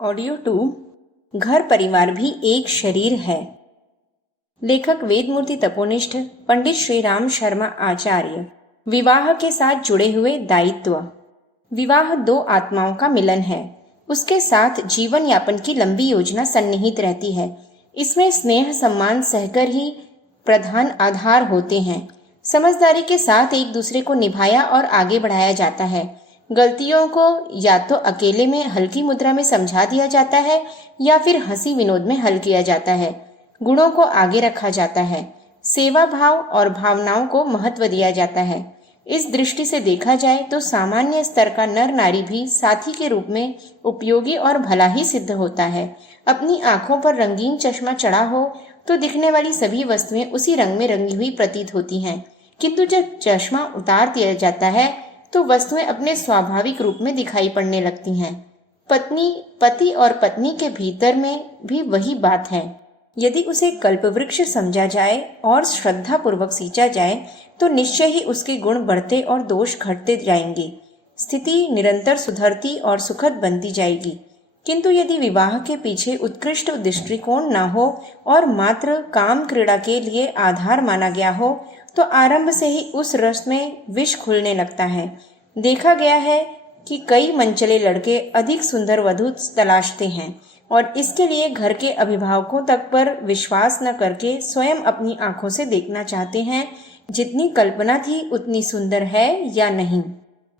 Audio 2 घर परिवार भी एक शरीर है। लेखक वेदमूर्ति तपोनिष्ठ पंडित श्री राम शर्मा आचार्य। विवाह के साथ जुड़े हुए दायित्व। विवाह दो आत्माओं का मिलन है। उसके साथ जीवन यापन की लंबी योजना सन्निहित रहती है। इसमें स्नेह सम्मान सहकर ही प्रधान आधार होते हैं। समझदारी के साथ एक दूसरे को निभाया और आगे बढ़ाया जाता है। गलतियों को या तो अकेले में हल्की मुद्रा में समझा दिया जाता है या फिर हंसी विनोद में हल किया जाता है। गुणों को आगे रखा जाता है। सेवा भाव और भावनाओं को महत्व दिया जाता है। इस दृष्टि से देखा जाए तो सामान्य स्तर का नर नारी भी साथी के रूप में उपयोगी और भला ही सिद्ध होता है। अपनी आंखों पर रंगीन चश्मा चढ़ा हो तो दिखने वाली सभी वस्तुएं उसी रंग में रंगी हुई प्रतीत होती हैं, किंतु जब चश्मा उतार दिया जाता है तो वस्तुएं अपने स्वाभाविक रूप में दिखाई पड़ने लगती हैं। पति और पत्नी के भीतर में भी वही बात है। यदि उसे कल्पवृक्ष समझा जाए और श्रद्धा पूर्वक सींचा जाए तो निश्चय ही उसके गुण बढ़ते और दोष घटते जाएंगे। स्थिति निरंतर सुधरती और सुखद बनती जाएगी। किंतु यदि विवाह के पीछे उत्कृष्ट दृष्टिकोण न हो और मात्र काम क्रीड़ा के लिए आधार माना गया हो तो आरंभ से ही उस रस में विष खुलने लगता है। देखा गया है कि कई मनचले लड़के अधिक सुंदर वधू तलाशते हैं और इसके लिए घर के अभिभावकों तक पर विश्वास न करके स्वयं अपनी आंखों से देखना चाहते हैं जितनी कल्पना थी उतनी सुंदर है या नहीं।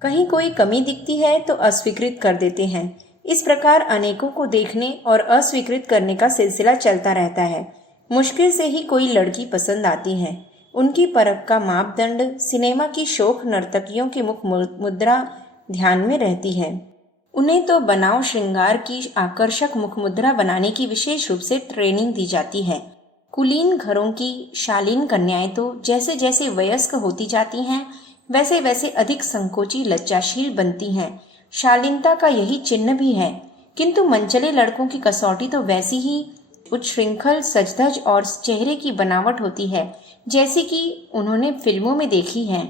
कहीं कोई कमी दिखती है तो अस्वीकृत कर देते हैं। इस प्रकार अनेकों को देखने और अस्वीकृत करने का सिलसिला चलता रहता है। मुश्किल से ही कोई लड़की पसंद आती है। उनकी परख का मापदंड सिनेमा की शोक नर्तकियों की मुख मुद्रा ध्यान में रहती है। उन्हें तो बनाव श्रृंगार की आकर्षक मुख मुद्रा बनाने की विशेष रूप से ट्रेनिंग दी जाती है। कुलीन घरों की शालीन कन्याएं तो जैसे जैसे वयस्क होती जाती हैं वैसे वैसे अधिक संकोची लज्जाशील बनती हैं। शालीनता का यही चिन्ह भी है। किंतु मनचले लड़कों की कसौटी तो वैसी ही उच्छृंखल सजधज और चेहरे की बनावट होती है जैसे कि उन्होंने फिल्मों में देखी है।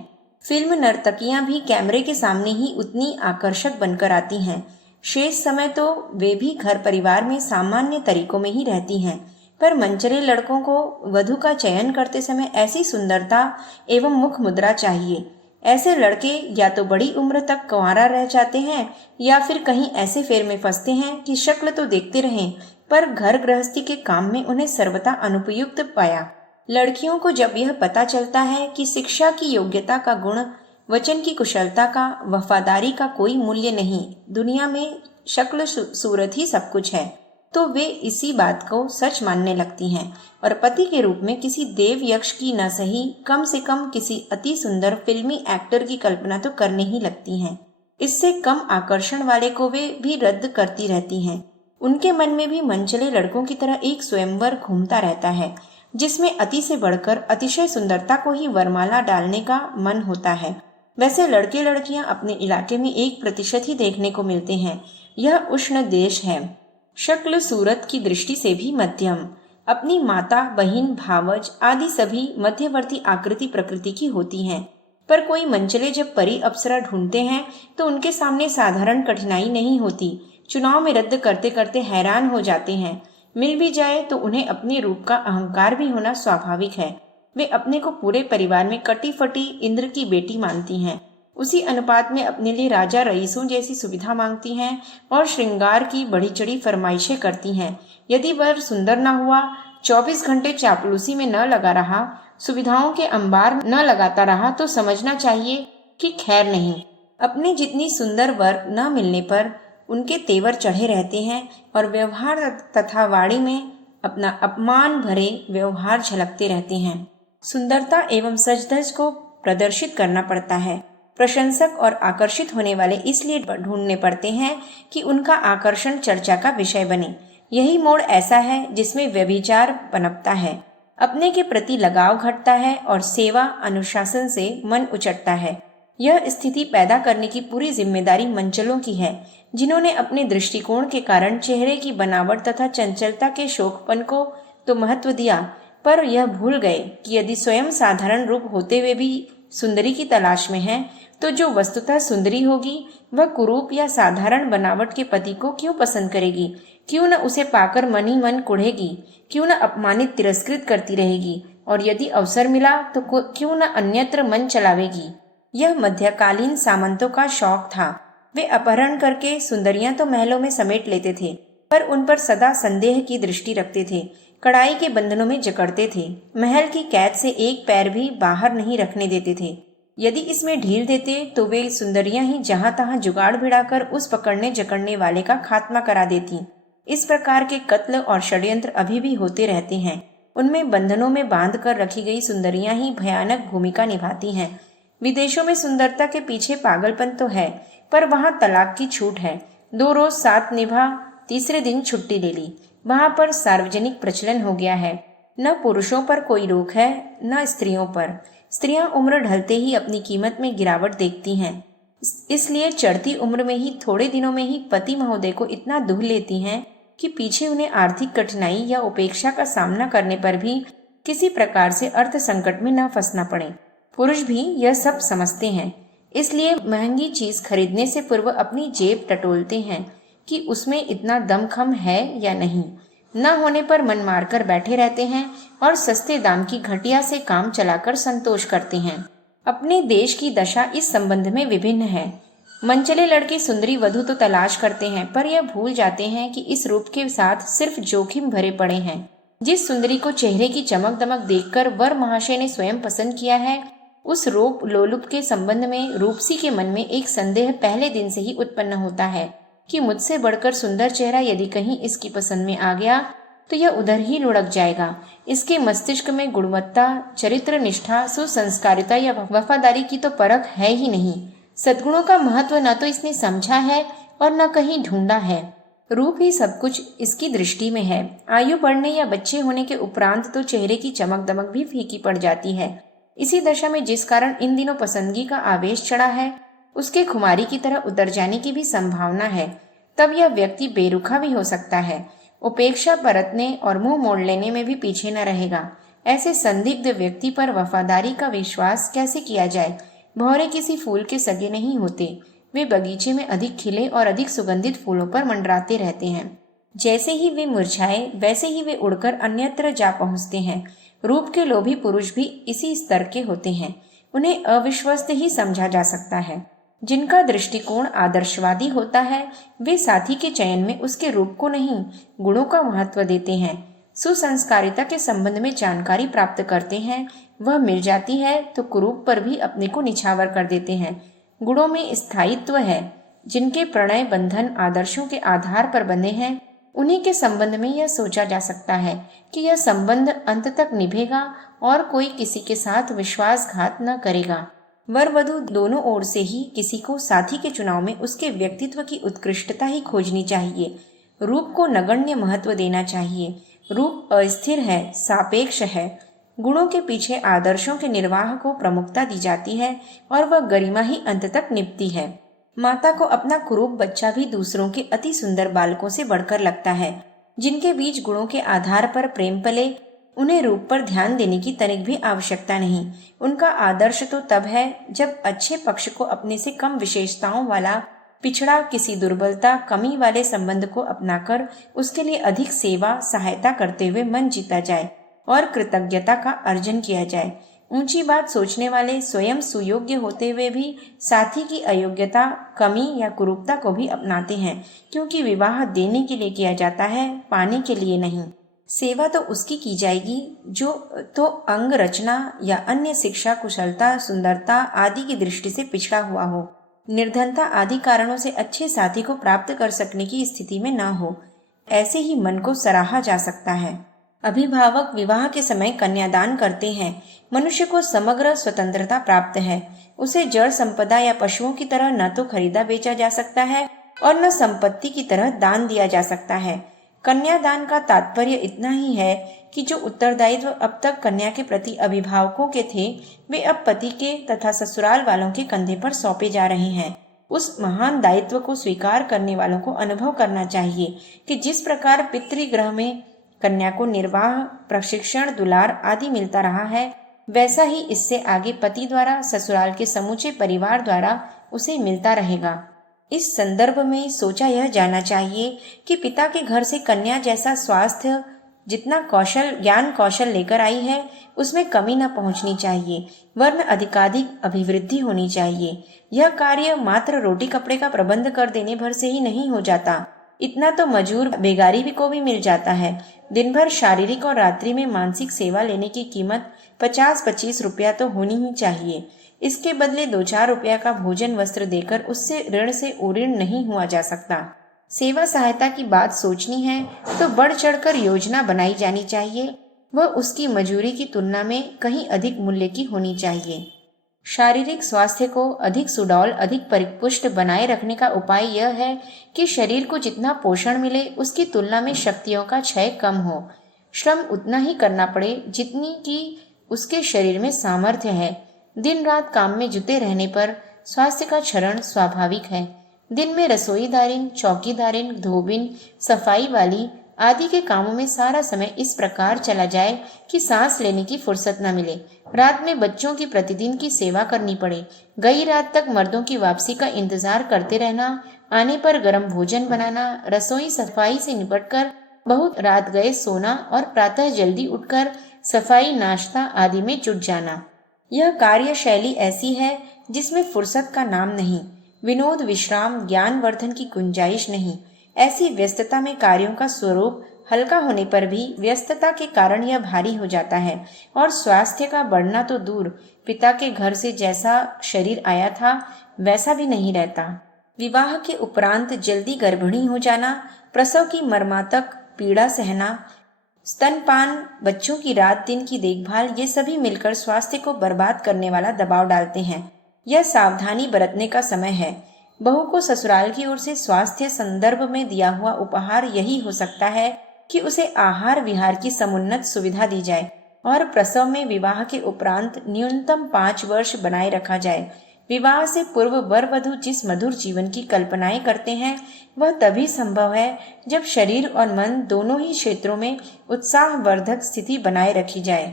फिल्म नर्तकियां भी कैमरे के सामने ही उतनी आकर्षक बनकर आती हैं। शेष समय तो वे भी घर परिवार में सामान्य तरीकों में ही रहती हैं, पर मनचले लड़कों को वधू का चयन करते समय ऐसी सुंदरता एवं मुख मुद्रा चाहिए। ऐसे लड़के या तो बड़ी उम्र तक कुंवारा रह जाते हैं या फिर कहीं ऐसे फेर में फंसते हैं कि शक्ल तो देखते रहें पर घर गृहस्थी के काम में उन्हें सर्वथा अनुपयुक्त पाया। लड़कियों को जब यह पता चलता है कि शिक्षा की योग्यता का गुण, वचन की कुशलता का, वफादारी का कोई मूल्य नहीं, दुनिया में शक्ल सूरत ही सब कुछ है, तो वे इसी बात को सच मानने लगती हैं और पति के रूप में किसी देव यक्ष की न सही कम से कम किसी अति सुंदर फिल्मी एक्टर की कल्पना तो करने ही लगती हैं। इससे कम आकर्षण वाले को वे भी रद्द करती रहती हैं। उनके मन में भी मनचले लड़कों की तरह एक स्वयंवर घूमता रहता है जिसमें अति से बढ़कर अतिशय सुंदरता को ही वरमाला डालने का मन होता है। वैसे लड़के लड़कियां अपने इलाके में 1% ही देखने को मिलते हैं। यह उष्ण देश है, शक्ल सूरत की दृष्टि से भी मध्यम। अपनी माता, बहिन, भावज आदि सभी मध्यवर्ती आकृति प्रकृति की होती हैं। पर कोई मनचले जब परी अप्सरा ढूंढते हैं तो उनके सामने साधारण कठिनाई नहीं होती। चुनाव में रद्द करते करते हैरान हो जाते हैं। मिल भी जाए तो उन्हें अपने रूप का अहंकार भी होना स्वाभाविक है। वे अपने को पूरे परिवार में कटी फटी इंद्र की बेटी मानती हैं। उसी अनुपात में अपने लिए राजा रईसों जैसी सुविधा मांगती हैं और श्रृंगार की बढ़ी चढ़ी फरमाइशें करती हैं। यदि वह सुंदर न हुआ, 24 घंटे चापलूसी में न लगा रहा, सुविधाओं के अंबार न लगाता रहा तो समझना चाहिए कि खैर नहीं। अपने जितनी सुंदर वर न मिलने पर उनके तेवर चढ़े रहते हैं और व्यवहार तथा वाणी में अपना अपमान भरे व्यवहार झलकते रहते हैं। सुंदरता एवं सजधज को प्रदर्शित करना पड़ता है। प्रशंसक और आकर्षित होने वाले इसलिए ढूंढने पड़ते हैं कि उनका आकर्षण चर्चा का विषय बने। यही मोड़ ऐसा है जिसमें व्यभिचार पनपता है। अपने के प्रति लगाव घटता है और सेवा अनुशासन से मन उचटता है। यह स्थिति पैदा करने की पूरी जिम्मेदारी मंचलों की है, जिन्होंने अपने दृष्टिकोण के कारण चेहरे की बनावट तथा चंचलता के शोकपन को तो महत्व दिया, पर यह भूल गए कि यदि स्वयं साधारण रूप होते हुए भी सुंदरी की तलाश में हैं, तो जो वस्तुतः सुंदरी होगी वह कुरूप या साधारण बनावट के पति को क्यों पसंद करेगी? क्यों न उसे पाकर मन ही मन कुढ़ेगी? क्यों न अपमानित तिरस्कृत करती रहेगी? और यदि अवसर मिला तो क्यों न अन्यत्र मन चलावेगी? यह मध्यकालीन सामंतों का शौक था। वे अपहरण करके सुंदरियां तो महलों में समेट लेते थे, पर उन पर सदा संदेह की दृष्टि रखते थे, कड़ाई के बंधनों में जकड़ते थे, महल की कैद से एक पैर भी बाहर नहीं रखने देते थे। यदि इसमें ढील देते तो वे सुंदरियां ही जहां तहां जुगाड़ भिड़ाकर उस पकड़ने जकड़ने वाले का खात्मा करा देती। इस प्रकार के कत्ल और षड्यंत्र अभी भी होते रहते हैं। उनमें बंधनों में बांध कर रखी गई सुंदरियां ही भयानक भूमिका निभाती हैं। विदेशों में सुंदरता के पीछे पागलपन तो है, पर वहां तलाक की छूट है। 2 रोज साथ निभा, तीसरे दिन छुट्टी ले ली। वहां पर सार्वजनिक प्रचलन हो गया है। न पुरुषों पर कोई रोक है, न स्त्रियों पर। स्त्रियां उम्र ढलते ही अपनी कीमत में गिरावट देखती हैं, इसलिए चढ़ती उम्र में ही थोड़े दिनों में ही पति महोदय को इतना दुख लेती हैं कि पीछे उन्हें आर्थिक कठिनाई या उपेक्षा का सामना करने पर भी किसी प्रकार से अर्थ संकट में न फंसना पड़े। पुरुष भी यह सब समझते हैं, इसलिए महंगी चीज खरीदने से पूर्व अपनी जेब टटोलते हैं कि उसमें इतना दमखम है या नहीं। न होने पर मन मारकर बैठे रहते हैं और सस्ते दाम की घटिया से काम चलाकर संतोष करते हैं। अपने देश की दशा इस संबंध में विभिन्न है। मनचले लड़के सुंदरी वधू तो तलाश करते हैं, पर यह भूल जाते हैं कि इस रूप के साथ सिर्फ जोखिम भरे पड़े हैं। जिस सुंदरी को चेहरे की चमक दमक देखकर वर महाशय ने स्वयं पसंद किया है, उस रूप लोलुप के संबंध में रूपसी के मन में एक संदेह पहले दिन से ही उत्पन्न होता है कि मुझसे बढ़कर सुंदर चेहरा यदि कहीं इसकी पसंद में आ गया तो यह उधर ही लुढ़क जाएगा। इसके मस्तिष्क में गुणवत्ता, चरित्र निष्ठा, सुसंस्कारिता या वफादारी की तो परख है ही नहीं। सद्गुणों का महत्व न तो इसने समझा है और न कहीं ढूंढा है। रूप ही सब कुछ इसकी दृष्टि में है। आयु बढ़ने या बच्चे होने के उपरांत तो चेहरे की चमक दमक भी फीकी पड़ जाती है। इसी दशा में जिस कारण इन दिनों पसंदगी का आवेश चढ़ा है, उसके खुमारी की तरह उतर जाने की भी संभावना है। तब यह व्यक्ति बेरुखा भी हो सकता है, उपेक्षा बरतने और मुंह मोड़ लेने में भी पीछे न रहेगा। ऐसे संदिग्ध व्यक्ति पर वफादारी का विश्वास कैसे किया जाए? भौरे किसी फूल के सगे नहीं होते, वे बगीचे में अधिक खिले और अधिक सुगंधित फूलों पर मंडराते रहते हैं। जैसे ही वे मुरझाए वैसे ही वे उड़कर अन्यत्र जा पहुंचते हैं। रूप के लोभी पुरुष भी इसी स्तर के होते हैं। उन्हें अविश्वस्त ही समझा जा सकता है। जिनका दृष्टिकोण आदर्शवादी होता है, वे साथी के चयन में उसके रूप को नहीं, गुणों का महत्व देते हैं। सुसंस्कारिता के संबंध में जानकारी प्राप्त करते हैं, वह मिल जाती है तो कुरूप पर भी अपने को निछावर कर देते हैं। गुणों में स्थायित्व है। जिनके प्रणय बंधन आदर्शों के आधार पर बंधे हैं, उन्हीं के संबंध में यह सोचा जा सकता है कि यह संबंध अंत तक निभेगा और कोई किसी के साथ विश्वासघात न करेगा। वर वधू दोनों ओर से ही किसी को साथी के चुनाव में उसके व्यक्तित्व की उत्कृष्टता ही खोजनी चाहिए। रूप को नगण्य महत्व देना चाहिए। रूप अस्थिर है, सापेक्ष है। गुणों के पीछे आदर्शों के निर्वाह को प्रमुखता दी जाती है और वह गरिमा ही अंत तक निभती है। माता को अपना कुरूप बच्चा भी दूसरों के अति सुंदर बालकों से बढ़कर लगता है। जिनके बीच गुणों के आधार पर प्रेम पले, उन्हें रूप पर ध्यान देने की तनिक भी आवश्यकता नहीं। उनका आदर्श तो तब है जब अच्छे पक्ष को अपने से कम विशेषताओं वाला पिछड़ा किसी दुर्बलता कमी वाले संबंध को अपनाकर उसके लिए अधिक सेवा सहायता करते हुए मन जीता जाए और कृतज्ञता का अर्जन किया जाए। ऊंची बात सोचने वाले स्वयं सुयोग्य होते हुए भी साथी की अयोग्यता, कमी या कुरूपता को भी अपनाते हैं, क्योंकि विवाह देने के लिए किया जाता है, पाने के लिए नहीं। सेवा तो उसकी की जाएगी जो तो अंग रचना या अन्य शिक्षा, कुशलता, सुंदरता आदि की दृष्टि से पिछड़ा हुआ हो, निर्धनता आदि कारणों से अच्छे साथी को प्राप्त कर सकने की स्थिति में न हो। ऐसे ही मन को सराहा जा सकता है। अभिभावक विवाह के समय कन्यादान करते हैं। मनुष्य को समग्र स्वतंत्रता प्राप्त है। उसे जड़ संपदा या पशुओं की तरह न तो खरीदा बेचा जा सकता है और न संपत्ति की तरह दान दिया जा सकता है। कन्यादान का तात्पर्य इतना ही है कि जो उत्तरदायित्व अब तक कन्या के प्रति अभिभावकों के थे, वे अब पति के तथा ससुराल वालों के कंधे पर सौंपे जा रहे हैं। उस महान दायित्व को स्वीकार करने वालों को अनुभव करना चाहिए कि जिस प्रकार पितृगृह में कन्या को निर्वाह, प्रशिक्षण, दुलार आदि मिलता रहा है, वैसा ही इससे आगे पति द्वारा ससुराल के समूचे परिवार द्वारा उसे मिलता रहेगा। इस संदर्भ में सोचा यह जाना चाहिए कि पिता के घर से कन्या जैसा स्वास्थ्य जितना ज्ञान कौशल लेकर आई है उसमें कमी न पहुंचनी चाहिए, वरन अधिकाधिक अभिवृद्धि होनी चाहिए। यह कार्य मात्र रोटी कपड़े का प्रबंध कर देने भर से ही नहीं हो जाता। इतना तो मजूर बेगारी भी को भी मिल जाता है। दिन भर शारीरिक और रात्रि में मानसिक सेवा लेने की कीमत 50-25 रुपया तो होनी ही चाहिए। इसके बदले 2-4 रुपया का भोजन वस्त्र देकर उससे ऋण से उऋण नहीं हुआ जा सकता। सेवा सहायता की बात सोचनी है तो बढ़ चढ़कर योजना बनाई जानी चाहिए। वह उसकी मजूरी की तुलना में कहीं अधिक मूल्य की होनी चाहिए। शारीरिक स्वास्थ्य को अधिक सुडौल, अधिक परिपुष्ट बनाए रखने का उपाय यह है कि शरीर को जितना पोषण मिले उसकी तुलना में शक्तियों का क्षय कम हो। श्रम उतना ही करना पड़े जितनी की उसके शरीर में सामर्थ्य है। दिन रात काम में जुटे रहने पर स्वास्थ्य का क्षरण स्वाभाविक है। दिन में रसोईदारिन, चौकीदारिन, धोबिन, सफाई वाली आदि के कामों में सारा समय इस प्रकार चला जाए कि सांस लेने की फुर्सत न मिले। रात में बच्चों की प्रतिदिन की सेवा करनी पड़े। गई रात तक मर्दों की वापसी का इंतजार करते रहना, आने पर गर्म भोजन बनाना, रसोई सफाई से निपटकर बहुत रात गए सोना और प्रातः जल्दी उठकर सफाई नाश्ता आदि में जुट जाना। यह कार्य शैली ऐसी है जिसमें फुर्सत का नाम नहीं, विनोद विश्राम ज्ञानवर्धन की गुंजाइश नहीं। ऐसी व्यस्तता में कार्यों का स्वरूप हल्का होने पर भी व्यस्तता के कारण यह भारी हो जाता है और स्वास्थ्य का बढ़ना तो दूर, पिता के घर से जैसा शरीर आया था वैसा भी नहीं रहता। विवाह के उपरांत जल्दी गर्भिणी हो जाना, प्रसव की मर्मातक पीड़ा सहना, स्तनपान, बच्चों की रात दिन की देखभाल, ये सभी मिलकर स्वास्थ्य को बर्बाद करने वाला दबाव डालते हैं। यह सावधानी बरतने का समय है। बहू को ससुराल की ओर से स्वास्थ्य संदर्भ में दिया हुआ उपहार यही हो सकता है कि उसे आहार विहार की समुन्नत सुविधा दी जाए और प्रसव में विवाह के उपरांत न्यूनतम 5 वर्ष बनाए रखा जाए। विवाह से पूर्व वर वधू जिस मधुर जीवन की कल्पनाएं करते हैं वह तभी संभव है जब शरीर और मन दोनों ही क्षेत्रों में उत्साहवर्धक स्थिति बनाए रखी जाए।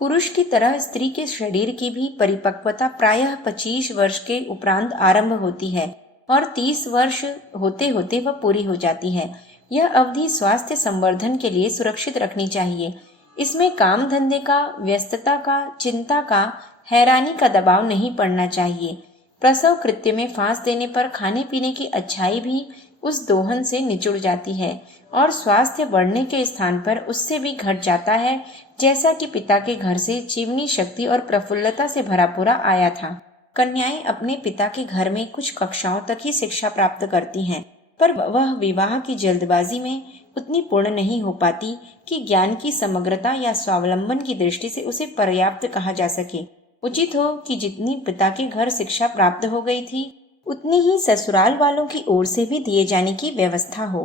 पुरुष की तरह स्त्री के शरीर की भी परिपक्वता प्रायः 25 वर्ष के उपरांत आरंभ होती है और 30 वर्ष होते होते वह पूरी हो जाती है। यह अवधि स्वास्थ्य संवर्धन के लिए सुरक्षित रखनी चाहिए। इसमें काम धंधे का, व्यस्तता का, चिंता का, हैरानी का दबाव नहीं पड़ना चाहिए। प्रसव कृत्य में फांस देने पर खाने पीने की अच्छाई भी उस दोहन से निचुड़ जाती है और स्वास्थ्य बढ़ने के स्थान पर उससे भी घट जाता है, जैसा कि पिता के घर से जीवनी शक्ति और प्रफुल्लता से भरा पूरा आया था। कन्याएं अपने पिता के घर में कुछ कक्षाओं तक ही शिक्षा प्राप्त करती हैं, पर वह विवाह की जल्दबाजी में उतनी पूर्ण नहीं हो पाती कि ज्ञान की समग्रता या स्वावलंबन की दृष्टि से उसे पर्याप्त कहा जा सके। उचित हो कि जितनी पिता के घर शिक्षा प्राप्त हो गई थी उतनी ही ससुराल वालों की ओर से भी दिए जाने की व्यवस्था हो।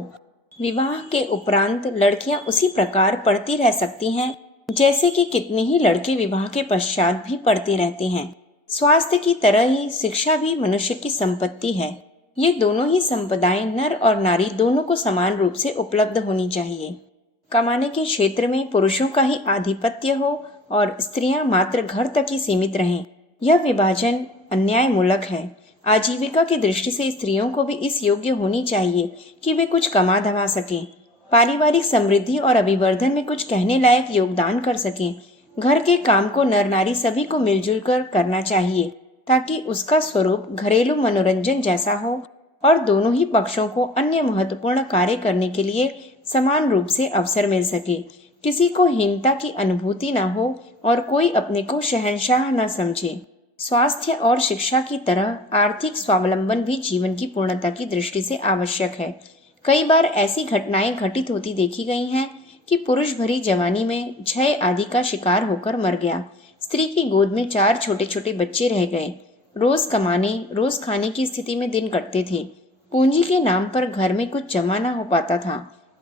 विवाह के उपरांत लड़कियां उसी प्रकार पढ़ती रह सकती हैं जैसे कि कितने ही लड़के विवाह के पश्चात भी पढ़ते रहते हैं। स्वास्थ्य की तरह ही शिक्षा भी मनुष्य की संपत्ति है। ये दोनों ही संपदाएं नर और नारी दोनों को समान रूप से उपलब्ध होनी चाहिए। कमाने के क्षेत्र में पुरुषों का ही आधिपत्य हो और स्त्रियां मात्र घर तक ही सीमित रहें, यह विभाजन अन्यायमूलक है। आजीविका की दृष्टि से स्त्रियों को भी इस योग्य होनी चाहिए कि वे कुछ कमा धमा सकें, पारिवारिक समृद्धि और अभिवर्धन में कुछ कहने लायक योगदान कर सकें। घर के काम को नर नारी सभी को मिलजुल कर करना चाहिए ताकि उसका स्वरूप घरेलू मनोरंजन जैसा हो और दोनों ही पक्षों को अन्य महत्वपूर्ण कार्य करने के लिए समान रूप से अवसर मिल सके। किसी को हीनता की अनुभूति न हो और कोई अपने को शहंशाह न समझे। स्वास्थ्य और शिक्षा की तरह आर्थिक स्वावलंबन भी जीवन की पूर्णता की दृष्टि से आवश्यक है। कई बार ऐसी घटनाएं घटित होती देखी गई हैं कि पुरुष भरी जवानी में क्षय आदि का शिकार होकर मर गया। स्त्री की गोद में 4 छोटे छोटे बच्चे रह गए। रोज कमाने, रोज खाने की स्थिति में दिन कटते थे। पूंजी के नाम पर घर में कुछ जमा न हो पाता था।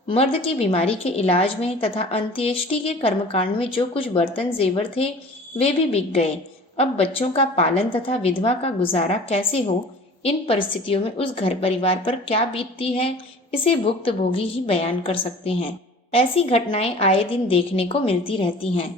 मर्द की बीमारी के इलाज में तथा अंत्येष्टि के कर्मकांड में जो कुछ बर्तन जेवर थे वे भी बिक गए। अब बच्चों का पालन तथा विधवा का गुजारा कैसे हो? इन परिस्थितियों में उस घर परिवार पर क्या बीतती है, इसे भुक्तभोगी ही बयान कर सकते हैं। ऐसी घटनाएं आए दिन देखने को मिलती रहती हैं।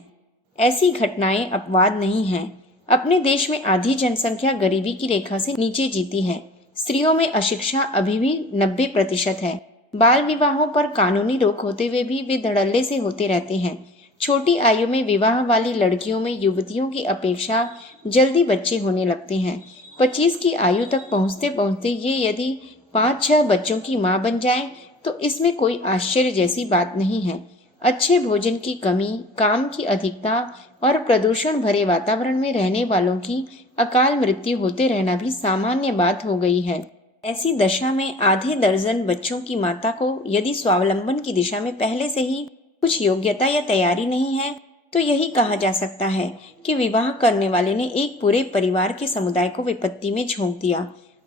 ऐसी घटनाएं अपवाद नहीं हैं। अपने देश में आधी जनसंख्या गरीबी की रेखा से नीचे जीती है। स्त्रियों में अशिक्षा अभी भी 90% है। बाल विवाहों पर कानूनी रोक होते हुए भी वे धड़ल्ले से होते रहते हैं। छोटी आयु में विवाह वाली लड़कियों में युवतियों की अपेक्षा जल्दी बच्चे होने लगते हैं। 25 की आयु तक पहुंचते पहुंचते ये यदि 5-6 बच्चों की मां बन जाएं, तो इसमें कोई आश्चर्य जैसी बात नहीं है। अच्छे भोजन की कमी, काम की अधिकता और प्रदूषण भरे वातावरण में रहने वालों की अकाल मृत्यु होते रहना भी सामान्य बात हो गई है। ऐसी दशा में आधे दर्जन बच्चों की माता को यदि स्वावलंबन की दिशा में पहले से ही कुछ योग्यता या तैयारी नहीं है, तो यही कहा जा सकता है कि विवाह करने वाले ने एक पूरे परिवार के समुदाय को विपत्ति में झोंक दिया।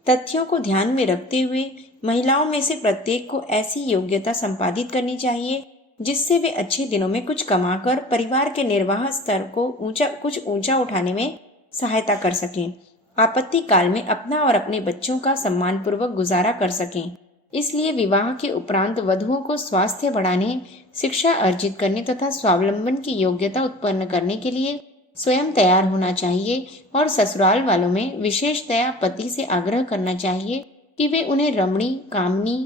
तथ्यों को ध्यान में रखते हुए महिलाओं में से प्रत्येक को ऐसी योग्यता संपादित करनी चाहिए जिससे वे अच्छे दिनों में कुछ कमाकर परिवार के निर्वाह स्तर को कुछ ऊंचा उठाने में सहायता कर सकें, आपत्ति काल में अपना और अपने बच्चों का सम्मानपूर्वक गुजारा कर सकें। इसलिए विवाह के उपरांत वधुओं को स्वास्थ्य बढ़ाने, शिक्षा अर्जित करने तथा स्वावलंबन की योग्यता उत्पन्न करने के लिए स्वयं तैयार होना चाहिए और ससुराल वालों में विशेषतया पति से आग्रह करना चाहिए कि वे उन्हें रमणी, कामनी,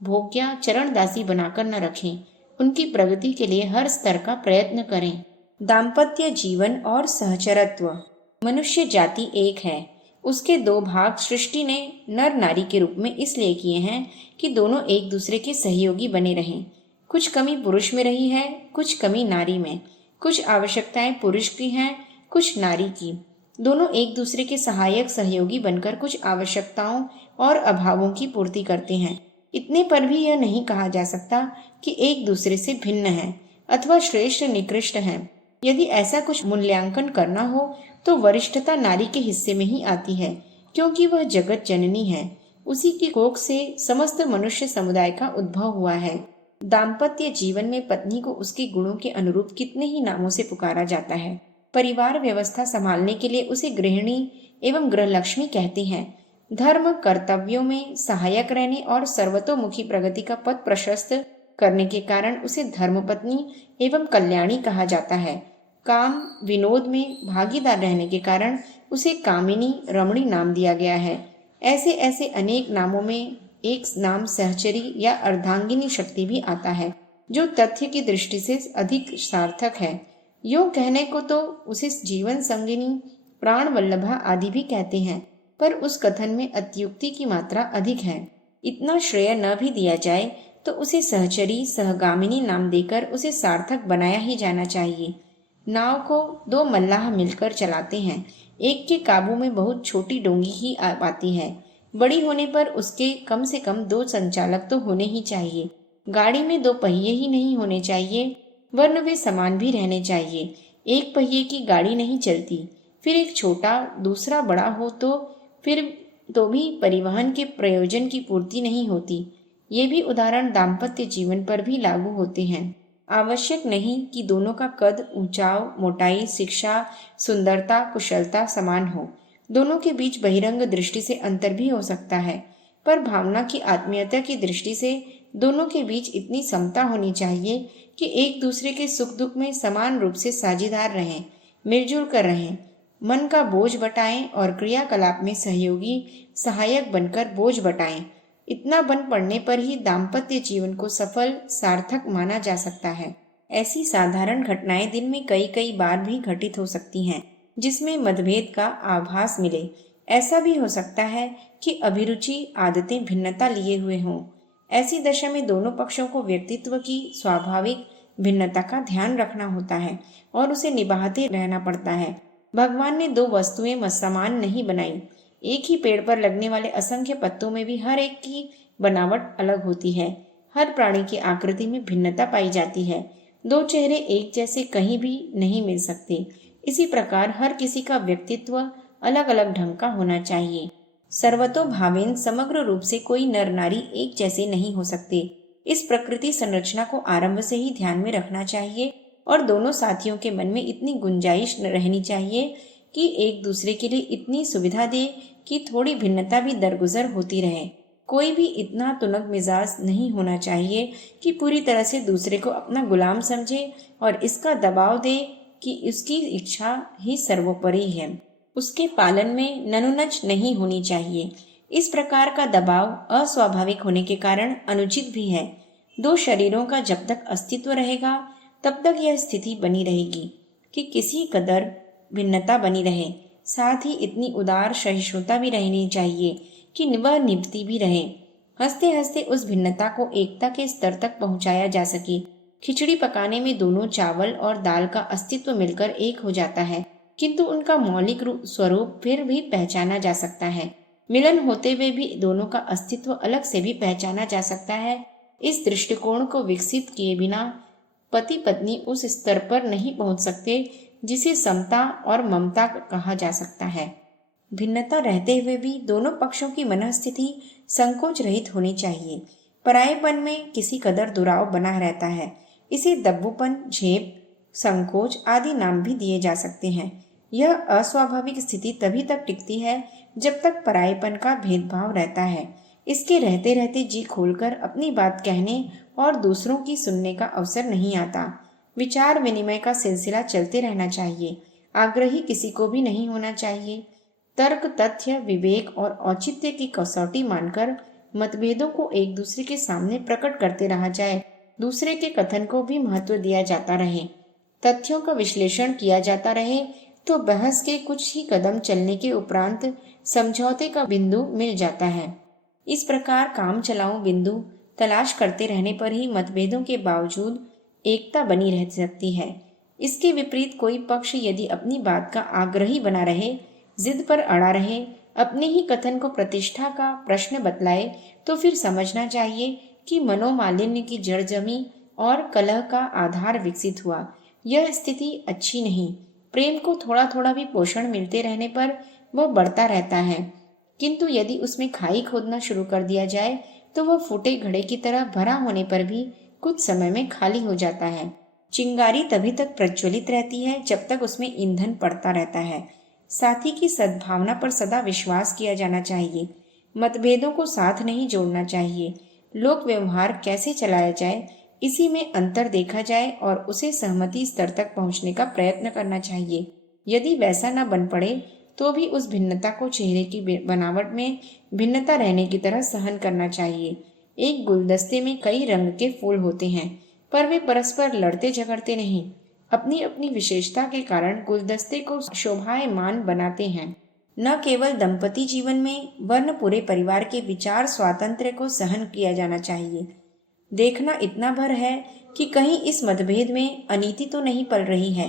भोग्या, चरणदासी बनाकर न रखें। उनकी प्रगति के लिए हर स्तर का प्रयत्न करें। दाम्पत्य जीवन और सहचरत्व। मनुष्य जाति एक है। उसके दो भाग सृष्टि ने नर नारी के रूप में इसलिए किए हैं कि दोनों एक दूसरे के सहयोगी बने रहें। कुछ कमी पुरुष में रही है, कुछ कमी नारी में। कुछ आवश्यकताएं पुरुष की हैं, कुछ नारी की। दोनों एक दूसरे के सहायक सहयोगी बनकर कुछ आवश्यकताओं और अभावों की पूर्ति करते हैं। इतने पर भी यह नहीं कहा जा सकता कि एक दूसरे से भिन्न है अथवा श्रेष्ठ निकृष्ट है। यदि ऐसा कुछ मूल्यांकन करना हो तो वरिष्ठता नारी के हिस्से में ही आती है, क्योंकि वह जगत जननी है। उसी की कोख से समस्त मनुष्य समुदाय का उद्भव हुआ है। दाम्पत्य जीवन में पत्नी को उसके गुणों के अनुरूप कितने ही नामों से पुकारा जाता है। परिवार व्यवस्था संभालने के लिए उसे गृहिणी एवं गृहलक्ष्मी कहते हैं। धर्म कर्तव्यों में सहायक रहने और सर्वतोमुखी प्रगति का पथ प्रशस्त करने के कारण उसे धर्मपत्नी एवं कल्याणी कहा जाता है। काम विनोद में भागीदार रहने के कारण उसे कामिनी, रमणी नाम दिया गया है। ऐसे ऐसे अनेक नामों में एक नाम सहचरी या अर्धांगिनी शक्ति भी आता है, जो तथ्य की दृष्टि से अधिक सार्थक है। यूं कहने को तो उसे जीवन संगिनी, प्राण वल्लभा आदि भी कहते हैं, पर उस कथन में अत्युक्ति की मात्रा अधिक है। इतना श्रेय न भी दिया जाए तो उसे सहचरी, सहगामिनी नाम देकर उसे सार्थक बनाया ही जाना चाहिए। नाव को दो मल्लाह मिलकर चलाते हैं। एक के काबू में बहुत छोटी डोंगी ही आ पाती है। बड़ी होने पर उसके कम से कम 2 संचालक तो होने ही चाहिए। गाड़ी में 2 पहिए ही नहीं होने चाहिए, वरन वे समान भी रहने चाहिए। एक पहिए की गाड़ी नहीं चलती। फिर एक छोटा दूसरा बड़ा हो तो भी परिवहन के प्रयोजन की पूर्ति नहीं होती। ये भी उदाहरण दाम्पत्य जीवन पर भी लागू होते हैं। आवश्यक नहीं कि दोनों का कद, ऊंचाव, मोटाई, शिक्षा, सुंदरता, कुशलता समान हो। दोनों के बीच बहिरंग दृष्टि से अंतर भी हो सकता है, पर भावना की आत्मीयता की दृष्टि से दोनों के बीच इतनी समता होनी चाहिए कि एक दूसरे के सुख दुख में समान रूप से साझेदार रहें, मिलजुल कर रहें, मन का बोझ बटाएं और क्रियाकलाप में सहयोगी सहायक बनकर बोझ बटाएं। इतना बन पड़ने पर ही दाम्पत्य जीवन को सफल, सार्थक माना जा सकता है। ऐसी साधारण घटनाएं दिन में कई कई बार भी घटित हो सकती हैं, जिसमें मतभेद का आभास मिले। ऐसा भी हो सकता है कि अभिरुचि, आदतें भिन्नता लिए हुए हों। ऐसी दशा में दोनों पक्षों को व्यक्तित्व की स्वाभाविक भिन्नता का ध्यान रखना होता है और उसे निभाते रहना पड़ता है। भगवान ने 2 वस्तुएं समान नहीं बनाई। एक ही पेड़ पर लगने वाले असंख्य पत्तों में भी हर एक की बनावट अलग होती है। हर प्राणी की आकृति में भिन्नता पाई जाती है। 2 चेहरे एक जैसे कहीं भी नहीं मिल सकते। इसी प्रकार हर किसी का व्यक्तित्व अलग अलग ढंग का होना चाहिए। सर्वतोभावेन समग्र रूप से कोई नर नारी एक जैसे नहीं हो सकते। इस प्रकृति संरचना को आरंभ से ही ध्यान में रखना चाहिए और दोनों साथियों के मन में इतनी गुंजाइश रहनी चाहिए कि एक दूसरे के लिए इतनी सुविधा दे कि थोड़ी भिन्नता भी दरगुजर होती रहे। कोई भी इतना तुनक मिजाज नहीं होना चाहिए कि पूरी तरह से दूसरे को अपना गुलाम समझे और इसका दबाव दे कि उसकी इच्छा ही सर्वोपरि है, उसके पालन में ननुनच नहीं होनी चाहिए। इस प्रकार का दबाव अस्वाभाविक होने के कारण अनुचित भी है। दो शरीरों का जब तक अस्तित्व रहेगा तब तक यह स्थिति बनी रहेगी कि किसी कदर भिन्नता बनी रहे। साथ ही इतनी उदार सहिष्णुता भी रहनी चाहिए कि वह निभती भी रहे। हंसते हंसते उस भिन्नता को एकता के स्तर तक पहुंचाया जा सके। खिचड़ी पकाने में दोनों चावल और दाल का अस्तित्व मिलकर एक हो जाता है, किंतु उनका मौलिक स्वरूप फिर भी पहचाना जा सकता है। मिलन होते हुए भी दोनों का अस्तित्व अलग से भी पहचाना जा सकता है। इस दृष्टिकोण को विकसित किए बिना पति पत्नी उस स्तर पर नहीं पहुंच सकते जिसे समता और ममता कहा जा सकता है। भिन्नता रहते हुए भी दोनों पक्षों की मनःस्थिति संकोच रहित होनी चाहिए। परायेपन में किसी कदर दुराव बना रहता है। इसे दब्बूपन, झेप, संकोच आदि नाम भी दिए जा सकते हैं। यह अस्वाभाविक स्थिति तभी तक टिकती है जब तक परायेपन का भेदभाव रहता है। इसके रहते रहते जी खोलकर अपनी बात कहने और दूसरों की सुनने का अवसर नहीं आता। विचार विनिमय का सिलसिला चलते रहना चाहिए। आग्रही किसी को भी नहीं होना चाहिए। तर्क, तथ्य, विवेक और औचित्य की कसौटी मानकर मतभेदों को एक दूसरे के सामने प्रकट करते रहा जाए। दूसरे के कथन को भी महत्व दिया जाता रहे, तथ्यों का विश्लेषण किया जाता रहे, तो बहस के कुछ ही कदम चलने के उपरांत समझौते का बिंदु मिल जाता है। इस प्रकार काम चलाऊ बिंदु तलाश करते रहने पर ही मतभेदों के बावजूद एकता बनी रह सकती है। इसके विपरीत कोई पक्ष यदि अपनी बात का आग्रही बना रहे, जिद पर अड़ा रहे, अपने ही कथन को प्रतिष्ठा का प्रश्न बतलाए, तो फिर समझना चाहिए कि मनोमालिन्य की जड़ जमी और कलह का आधार विकसित हुआ। यह स्थिति अच्छी नहीं। प्रेम को थोड़ा थोड़ा भी पोषण मिलते रहने पर वह बढ़ता रहता है, किंतु यदि उसमें खाई खोदना शुरू कर दिया जाए तो वह फूटे घड़े की तरह भरा होने पर भी कुछ समय में खाली हो जाता है। चिंगारी तभी तक प्रज्वलित रहती है जब तक उसमें ईंधन पड़ता रहता है। साथी की सद्भावना पर सदा विश्वास किया जाना चाहिए। मतभेदों को साथ नहीं जोड़ना चाहिए। लोक व्यवहार कैसे चलाया जाए, इसी में अंतर देखा जाए और उसे सहमति स्तर तक पहुंचने का प्रयत्न करना चाहिए। यदि वैसा न बन पड़े तो भी उस भिन्नता को चेहरे की बनावट में भिन्नता रहने की तरह सहन करना चाहिए। एक गुलदस्ते में कई रंग के फूल होते हैं, पर वे परस्पर लड़ते झगड़ते नहीं, अपनी अपनी विशेषता के कारण गुलदस्ते को शोभायमान बनाते हैं। न केवल दंपति जीवन में वरन पूरे परिवार के विचार स्वातंत्र्य को सहन किया जाना चाहिए। देखना इतना भर है कि कहीं इस मतभेद में अनीति तो नहीं पल रही है,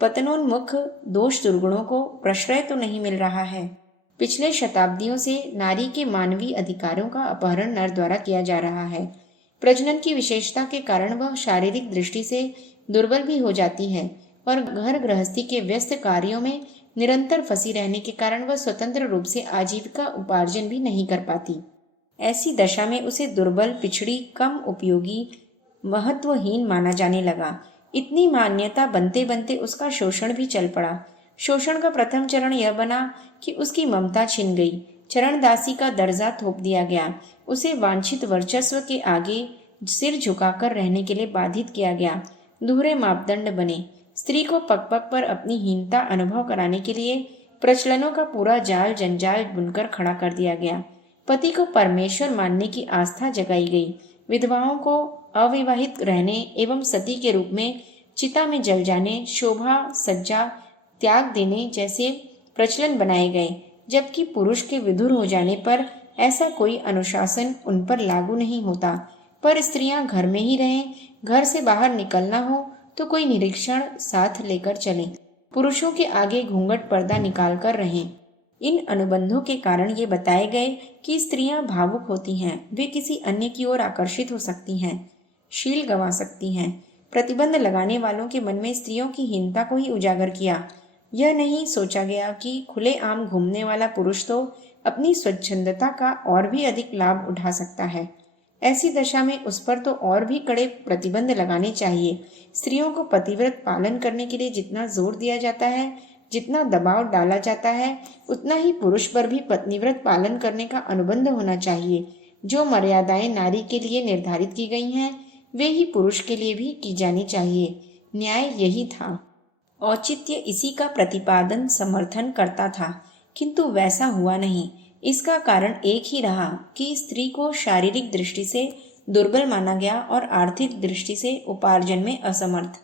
पतनोन्मुख दोष दुर्गुणों को प्रश्रय तो नहीं मिल रहा है। पिछले शताब्दियों से नारी के मानवीय अधिकारों का अपहरण नर द्वारा किया जा रहा है। प्रजनन की विशेषता के कारण वह शारीरिक दृष्टि से दुर्बल भी हो जाती है और घर गृहस्थी के व्यस्त कार्यों में निरंतर फंसी रहने के कारण वह स्वतंत्र रूप से आजीविका उपार्जन भी नहीं कर पाती। ऐसी दशा में उसे दुर्बल, पिछड़ी, कम उपयोगी, महत्वहीन माना जाने लगा। इतनी मान्यता बनते बनते उसका शोषण भी चल पड़ा। शोषण का प्रथम चरण यह बना कि उसकी ममता छिन गई। चरणदासी का दर्जा थोप दिया गया। उसे वांछित वर्चस्व के आगे सिर झुकाकर रहने के लिए बाधित किया गया। दोहरे मापदंड बने। स्त्री को पग पग पर अपनी हीनता अनुभव कराने के लिए प्रचलनों का पूरा जाल जंजाल बुनकर खड़ा कर दिया गया। पति को परमेश्वर मानने की आस्था जगाई गई। विधवाओं को अविवाहित रहने एवं सती के रूप में चिता में जल जाने, शोभा सज्जा त्याग देने जैसे प्रचलन बनाए गए, जबकि पुरुष के विधुर हो जाने पर ऐसा कोई अनुशासन उन पर लागू नहीं होता। पर स्त्रियां घर में ही रहें, घर से बाहर निकलना हो तो कोई निरीक्षण साथ लेकर चलें, पुरुषों के आगे घूंघट पर्दा निकाल कर रहें। इन अनुबंधों के कारण ये बताए गए कि स्त्रियां भावुक होती हैं, वे किसी अन्य की ओर आकर्षित हो सकती हैं, शील गंवा सकती हैं। प्रतिबंध लगाने वालों के मन में स्त्रियों की हीनता को ही उजागर किया। यह नहीं सोचा गया कि खुले आम घूमने वाला पुरुष तो अपनी स्वच्छंदता का और भी अधिक लाभ उठा सकता है। ऐसी दशा में उस पर तो और भी कड़े प्रतिबंध लगाने चाहिए। स्त्रियों को पतिव्रत पालन करने के लिए जितना जोर दिया जाता है, जितना दबाव डाला जाता है, उतना ही पुरुष पर भी पत्नीव्रत पालन करने का अनुबंध होना चाहिए। जो मर्यादाएं नारी के लिए निर्धारित की गई हैं, वे ही पुरुष के लिए भी की जानी चाहिए। न्याय यही था। औचित्य इसी का प्रतिपादन समर्थन करता था, किंतु वैसा हुआ नहीं। इसका कारण एक ही रहा कि स्त्री को शारीरिक दृष्टि से दुर्बल माना गया और आर्थिक दृष्टि से उपार्जन में असमर्थ।